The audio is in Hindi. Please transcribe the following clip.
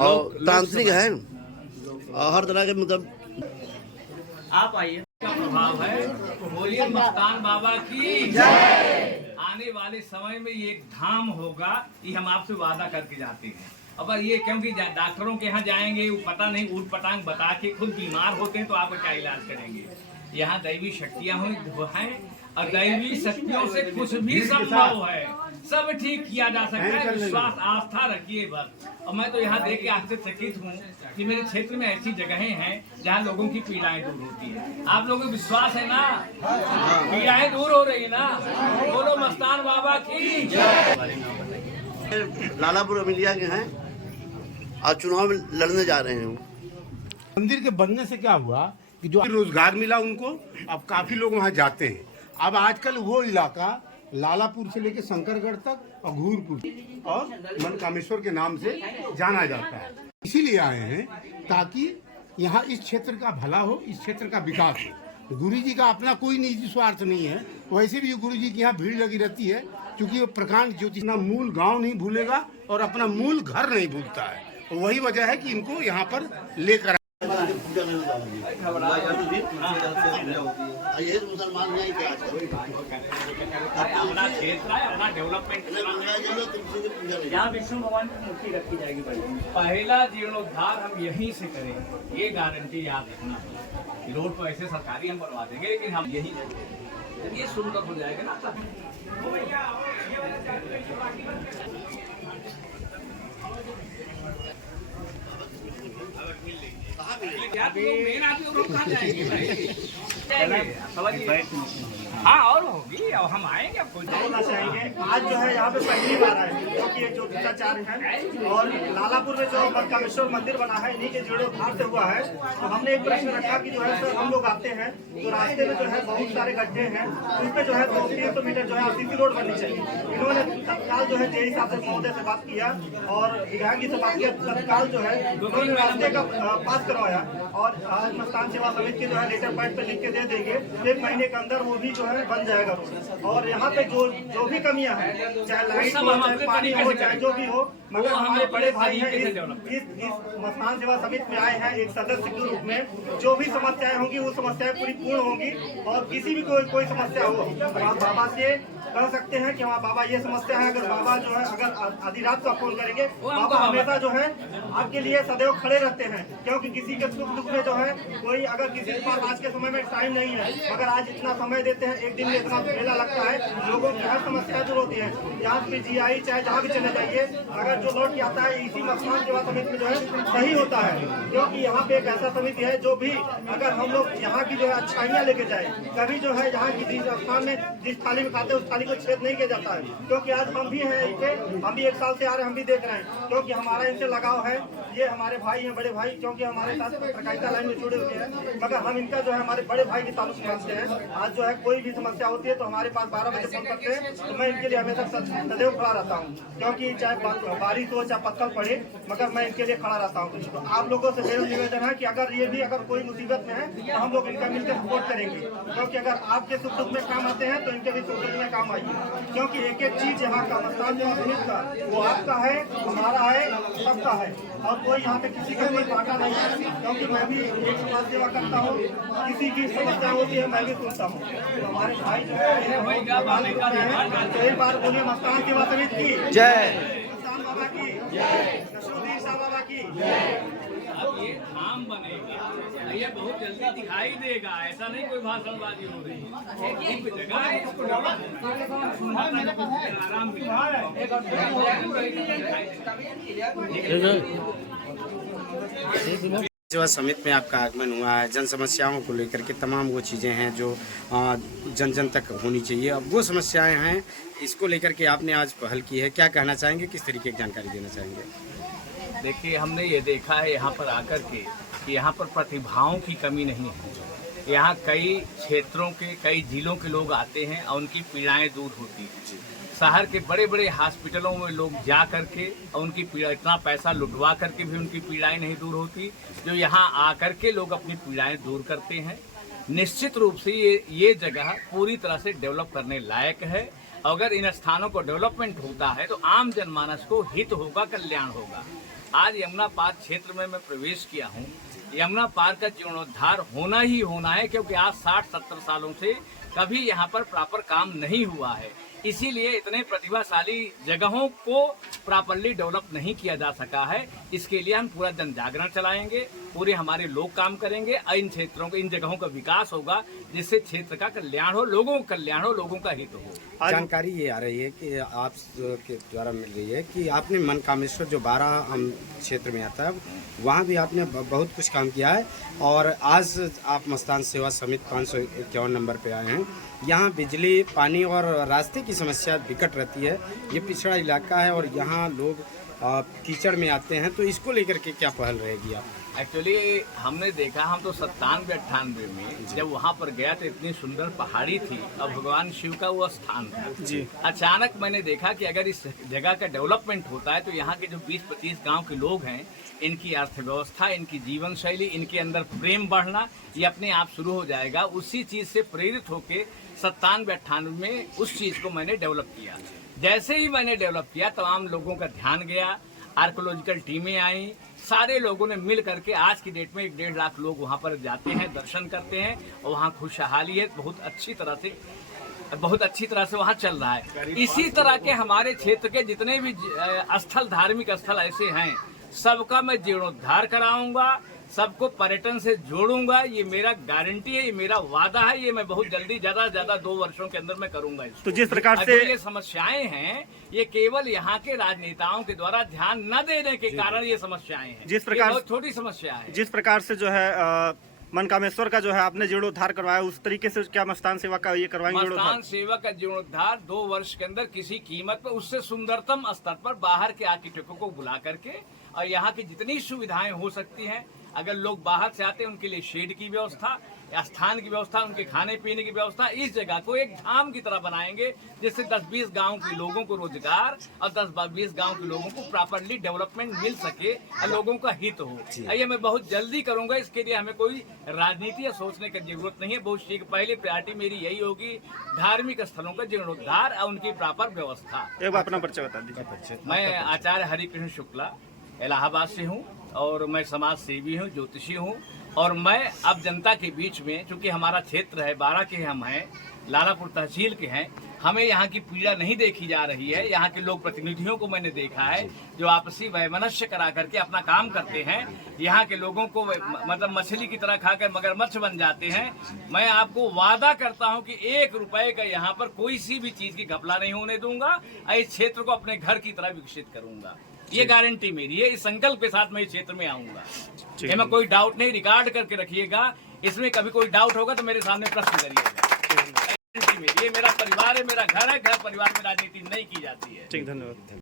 और तांत्रिक है और हर तरह के मतलब। आप आइए का प्रभाव है। तो बोलिए मस्तान बाबा की जय। आने वाले समय में ये एक धाम होगा, ये हम आपसे वादा करके जाते हैं। अब ये क्योंकि डॉक्टरों के यहाँ जाएंगे, वो पता नहीं ऊट पटांग बता के खुद बीमार होते हैं, तो आपका क्या इलाज करेंगे। यहाँ दैवी शक्तियाँ हैं और दैवी शक्तियों से कुछ भी संभव है, सब ठीक किया जा सकता है। विश्वास आस्था रखिए बस। और मैं तो यहाँ देख के आश्चर्यचकित हूँ कि मेरे क्षेत्र में ऐसी जगहें हैं जहाँ लोगों की पीड़ाएं दूर होती है। आप लोगों को विश्वास है ना, पीड़ाएं दूर हो रही है ना। बोलो मस्तान बाबा की जय। लालापुर अमिलिया के हैं और चुनाव में लड़ने जा रहे हैं। मंदिर के बनने से क्या हुआ कि जो रोजगार मिला उनको, अब काफी लोग वहाँ जाते हैं। अब आजकल वो इलाका लालापुर से लेकर शंकरगढ़ तक और घूरपुर और मनकामेश्वर के नाम से जाना जाता है। इसीलिए आए हैं ताकि यहाँ इस क्षेत्र का भला हो, इस क्षेत्र का विकास हो। गुरु जी का अपना कोई निजी स्वार्थ नहीं है। वैसे भी गुरु जी की यहाँ भीड़ लगी रहती है, क्योंकि वो प्रकांड ज्योतिष अपना मूल गांव नहीं भूलेगा और अपना मूल घर नहीं भूलता है। वही वजह है कि इनको यहाँ पर लेकर मुसलमान नहीं अपना क्षेत्र है, अपना डेवलपमेंट। यहाँ विष्णु भगवान की मूर्ति रखी जाएगी। पहला जीर्णोद्धार हम यहीं से करेंगे, ये गारंटी याद रखना। रोड तो ऐसे सरकारी हम बनवा देंगे, लेकिन हम यही ये सुंदर हो जाएगा ना। मेन आदमी लोग कहाँ जाएंगे भाई। हाँ और होगी, और हम आएंगे। आपको बोलना चाहेंगे आज जो है यहाँ पे पहली बार आए, क्योंकि जो ज्योतिषाचार्य है और लालापुर में जो मनकामेश्वर मंदिर बना है, इन्हीं के जीर्णोद्धार से हुआ है। तो हमने एक प्रश्न रखा कि जो है सर हम लोग आते हैं तो रास्ते में जो है बहुत सारे गड्ढे हैं, उस पर जो है 200-300 मीटर जो है सीसी रोड बननी चाहिए। इन्होंने तत्काल जो है जेई साहब से महोदय से बात किया और विभाग से बात किया। तत्काल जो है उन्होंने रास्ते का पास करवाया और आज मस्तान सेवा समिति के जो है लेटर पैड पे लिख के दे देंगे। 1 महीने के अंदर वो भी जो है बन जाएगा रोड। और यहाँ पे जो भी कमियां हैं, चाहे लाइट हो, चाहे पानी हो, चाहे जो भी हो, मगर हमारे बड़े भाई हैं इस मस्तान सेवा समिति में आए हैं एक सदस्य के रूप में। जो भी समस्याएं होंगी वो समस्याएं पूरी पूर्ण होंगी। और किसी भी कोई समस्या हो तो आप बाबा से कह सकते हैं कि हाँ बाबा ये समस्या है। अगर बाबा जो है अगर आधी रात को फोन करेंगे, बाबा हमेशा जो है आपके लिए सदैव खड़े रहते हैं। क्योंकि किसी के सुख दुख में जो है कोई अगर किसी के पास आज के समय में टाइम नहीं है, मगर आज इतना समय देते हैं, एक दिन में इतना मेला लगता है, लोगों की हर समस्या दूर होती है। यहाँ पे GI चाहे जहाँ भी चले जाइए, अगर जो लौट के आता है इसी मस्तान सेवा समिति में जो है सही होता है। क्योंकि यहाँ पे एक ऐसा समिति है जो भी अगर हम लोग यहाँ की जो है अच्छाइयाँ लेके जाए, कभी जो है यहाँ की जिस स्थान में जिस थाली में खाते हैं उस थाली को छेद नहीं किया जाता है। क्योंकि आज हम भी हैं इनके, हम भी 1 साल से आ रहे हैं, हम भी देख रहे हैं। क्योंकि हमारा इनसे लगाव है, ये हमारे भाई हैं, बड़े भाई, क्योंकि हमारे साथ पत्रकारिता लाइन में जुड़े हुए हैं। मगर हम इनका जो है हमारे बड़े भाई के ताल्लुक मानते हैं। आज जो है कोई भी समस्या होती है तो हमारे पास 12 बजे फोन करते हैं, तो मैं इनके लिए हमेशा सदैव खड़ा रहता हूँ। क्योंकि चाहे बारिश हो चाहे पत्थर पड़े, मगर मैं इनके लिए खड़ा रहता हूँ। तो आप लोगों से मेरा निवेदन है कि अगर ये भी अगर कोई मुसीबत में है तो हम लोग इनका मिलकर सपोर्ट करेंगे। क्योंकि अगर आपके सुख दुख में काम आते हैं तो इनके भी सुख दुख में काम आइए। क्योंकि एक एक चीज यहाँ का मस्तान समिति का वो आपका है, हमारा है, सबका है। और कोई यहाँ पे किसी का कोई बांटा नहीं है। क्योंकि मैं भी एक समाज सेवा करता हूँ, किसी की समस्या होती है मैं भी सुनता हूँ। तो हमारे भाई जो है कई बार बोलिए मस्तान सेवा समिति की जय, मस्तान बाबा की जय, नसरुद्दीन शाह बाबा की जय। अब ये धाम बनेगा, ये बहुत जल्दी दिखाई देगा। ऐसा नहीं कोई भाषणबाजी हो रही है, एक जगह है, इसको आराम सेवा समिति में आपका आगमन हुआ है। जन समस्याओं को लेकर के तमाम वो चीज़ें हैं जो जन जन तक होनी चाहिए। अब वो समस्याएं हैं, इसको लेकर के आपने आज पहल की है। क्या कहना चाहेंगे, किस तरीके की जानकारी देना चाहेंगे? देखिए, हमने ये देखा है यहाँ पर आकर के कि यहाँ पर प्रतिभाओं की कमी नहीं है। यहाँ कई क्षेत्रों के, कई जिलों के लोग आते हैं और उनकी पीड़ाएं दूर होती हैं। शहर के बड़े बड़े हॉस्पिटलों में लोग जा करके और उनकी पीड़ा, इतना पैसा लुटवा करके भी उनकी पीड़ाएं नहीं दूर होती, जो यहाँ आकर के लोग अपनी पीड़ाएं दूर करते हैं। निश्चित रूप से ये जगह पूरी तरह से डेवलप करने लायक है। अगर इन स्थानों को डेवलपमेंट होता है तो आम जनमानस को हित होगा, कल्याण होगा। आज यमुना पार्क क्षेत्र में मैं प्रवेश किया हूँ। यमुना पार्क का जीर्णोद्धार होना ही होना है, क्योंकि आज 60-70 सालों से कभी यहाँ पर प्रॉपर काम नहीं हुआ है। इसीलिए इतने प्रतिभाशाली जगहों को प्रॉपरली डेवलप नहीं किया जा सका है। इसके लिए हम पूरा जन जागरण चलाएंगे, पूरे हमारे लोग काम करेंगे और इन क्षेत्रों को, इन जगहों का विकास होगा, जिससे क्षेत्र का कल्याण हो, लोगों का कल्याण हो, लोगों का हित हो। जानकारी ये आ रही है कि आप के द्वारा मिल रही है कि आपने मनकामेश्वर जो 12 क्षेत्र में आता है, वहाँ भी आपने बहुत कुछ काम किया है और आज आप मस्तान सेवा समिति 551 नंबर पे आए हैं। यहाँ बिजली, पानी और रास्ते की समस्या विकट रहती है। ये पिछड़ा इलाका है और यहाँ लोग कीचड़ में आते हैं, तो इसको लेकर के क्या पहल रहेगी आप? एक्चुअली हमने देखा, हम तो 97-98 में जब वहाँ पर गया तो इतनी सुंदर पहाड़ी थी और भगवान शिव का वो स्थान था जी। अचानक मैंने देखा कि अगर इस जगह का डेवलपमेंट होता है तो यहाँ के जो 20-25 गांव के लोग हैं, इनकी अर्थव्यवस्था, इनकी जीवन शैली, इनके अंदर प्रेम बढ़ना, ये अपने आप शुरू हो जाएगा। उसी चीज से प्रेरित होके 97-98 में उस चीज को मैंने डेवलप किया। जैसे ही मैंने डेवलप किया, तमाम लोगों का ध्यान गया, आर्कोलॉजिकल टीमें आई, सारे लोगों ने मिल करके आज की डेट में 1.5 लाख लोग वहाँ पर जाते हैं, दर्शन करते हैं और वहाँ खुशहाली है। बहुत अच्छी तरह से वहाँ चल रहा है। इसी तरह के हमारे क्षेत्र के जितने भी स्थल, धार्मिक स्थल ऐसे हैं, सबका मैं जीर्णोद्धार कराऊंगा, सबको पर्यटन से जोड़ूंगा। ये मेरा गारंटी है, ये मेरा वादा है। ये मैं बहुत जल्दी, ज्यादा से ज्यादा 2 वर्षों के अंदर मैं करूंगा इसको। तो जिस प्रकार से ये समस्याएं हैं, ये केवल यहाँ के राजनेताओं के द्वारा ध्यान न देने के कारण ये समस्याएं हैं। जिस प्रकार, बहुत छोटी समस्या है। जिस प्रकार से जो है मनकामेश्वर का जो है आपने जीर्णोद्धार करवाया, उस तरीके से क्या मस्तान सेवा का ये करवाएंगे? मस्तान सेवा का जीर्णोद्धार 2 वर्ष के अंदर किसी कीमत पर, उससे सुंदरतम स्तर पर बाहर के आर्किटेक्टों को बुला करके और यहाँ की जितनी सुविधाएं हो सकती हैं, अगर लोग बाहर से आते हैं उनके लिए शेड की व्यवस्था, स्थान की व्यवस्था, उनके खाने पीने की व्यवस्था, इस जगह को एक धाम की तरह बनाएंगे, जिससे 10-20 गांव के लोगों को रोजगार और 10-20 गांव के लोगों को प्रॉपरली डेवलपमेंट मिल सके और लोगों का हित हो। ये मैं बहुत जल्दी करूंगा। इसके लिए हमें कोई राजनीति या सोचने की जरूरत नहीं है। बहुत शीघ्र पहले प्रायोरिटी मेरी यही होगी, धार्मिक स्थलों का जीर्णोद्धार और उनकी प्रॉपर व्यवस्था। एक बार अपना परिचय बता दीजिए। मैं आचार्य हरिकृष्ण शुक्ला इलाहाबाद से हूँ और मैं समाज सेवी हूँ, ज्योतिषी हूँ। और मैं अब जनता के बीच में, चूंकि हमारा क्षेत्र है, 12 के हम हैं, लालापुर तहसील के हैं, हमें यहाँ की पीड़ा नहीं देखी जा रही है। यहाँ के लोग प्रतिनिधियों को मैंने देखा है जो आपसी वैमनस्य करा करके अपना काम करते हैं। यहाँ के लोगों को मतलब मछली की तरह खाकर मगरमच्छ बन जाते हैं। मैं आपको वादा करता हूँ कि 1 रुपए का यहाँ पर कोई सी भी चीज की घपला नहीं होने दूंगा। इस क्षेत्र को अपने घर की तरह विकसित करूंगा। ये गारंटी मेरी है। इस संकल्प के साथ मैं इस क्षेत्र में आऊंगा। इसमें कोई डाउट नहीं, रिकॉर्ड करके रखिएगा। इसमें कभी कोई डाउट होगा तो मेरे सामने प्रश्न करिएगा। ये मेरा परिवार है, मेरा घर है। घर परिवार में राजनीति नहीं की जाती है। ठीक, धन्यवाद।